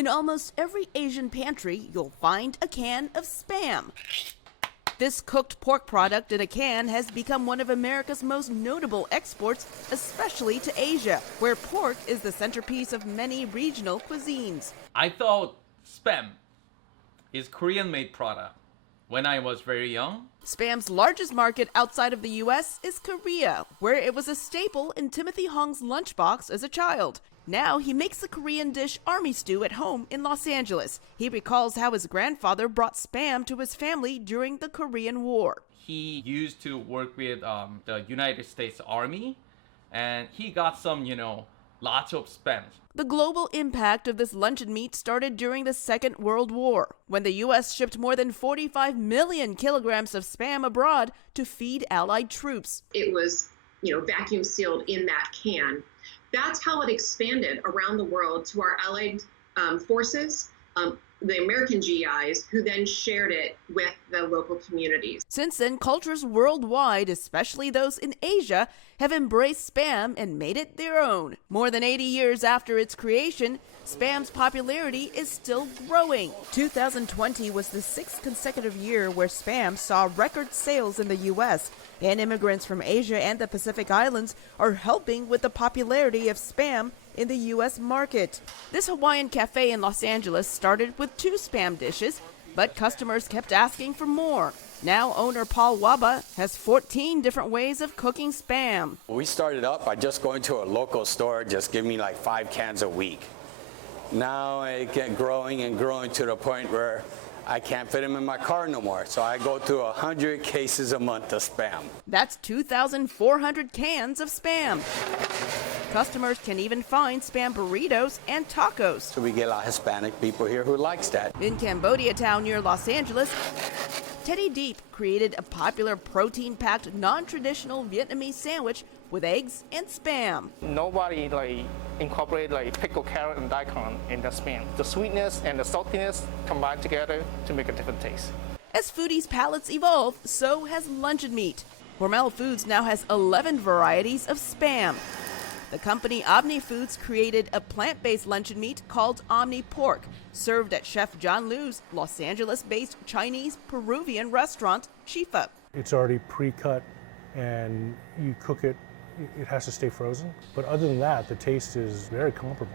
In almost every Asian pantry, you'll find a can of Spam. This cooked pork product in a can has become one of America's most notable exports, especially to Asia, where pork is the centerpiece of many regional cuisines. I thought Spam is Korean-made product when I was very young. Spam's largest market outside of the U.S. is Korea, where it was a staple in Timothy Hong's lunchbox as a child. Now he makes the Korean dish army stew at home in Los Angeles. He recalls how his grandfather brought Spam to his family during the Korean War. He used to work with the United States Army, and he got some, lots of Spam. The global impact of this luncheon meat started during the Second World War, when the U.S. shipped more than 45 million kilograms of Spam abroad to feed Allied troops. It was, vacuum sealed in that can. That's how it expanded around the world to our Allied forces, the American GIs, who then shared it with the local communities. Since then, cultures worldwide, especially those in Asia, have embraced Spam and made it their own. More than 80 years after its creation, Spam's popularity is still growing. 2020 was the sixth consecutive year where Spam saw record sales in the U.S., and immigrants from Asia and the Pacific Islands are helping with the popularity of Spam in the U.S. market. This Hawaiian cafe in Los Angeles started with 2 Spam dishes, but customers kept asking for more. Now owner Paul Waba has 14 different ways of cooking Spam. We started up by just going to a local store, just give me like 5 cans a week. Now it get growing and growing to the point where I can't fit them in my car no more, so I go through 100 cases a month of Spam. That's 2,400 cans of Spam. Customers can even find Spam burritos and tacos. So we get a lot of Hispanic people here who likes that. In Cambodia town near Los Angeles, Teddy Deep created a popular protein-packed, non-traditional Vietnamese sandwich with eggs and Spam. Nobody incorporate pickled carrot and daikon in the Spam. The sweetness and the saltiness combine together to make a different taste. As foodies' palates evolve, so has luncheon meat. Hormel Foods now has 11 varieties of Spam. The company Omni Foods created a plant-based luncheon meat called Omni Pork, served at Chef John Liu's Los Angeles-based Chinese Peruvian restaurant, Shifa. It's already pre-cut and you cook it, it has to stay frozen. But other than that, the taste is very comparable.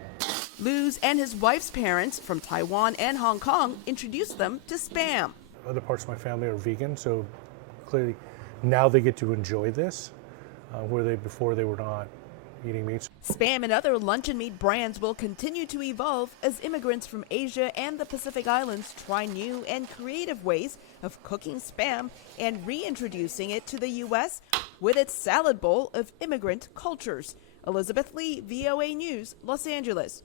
Liu's and his wife's parents from Taiwan and Hong Kong introduced them to Spam. Other parts of my family are vegan, so clearly now they get to enjoy this, where before they were not eating meats. Spam and other luncheon meat brands will continue to evolve as immigrants from Asia and the Pacific Islands try new and creative ways of cooking Spam and reintroducing it to the U.S. with its salad bowl of immigrant cultures. Elizabeth Lee, VOA News, Los Angeles.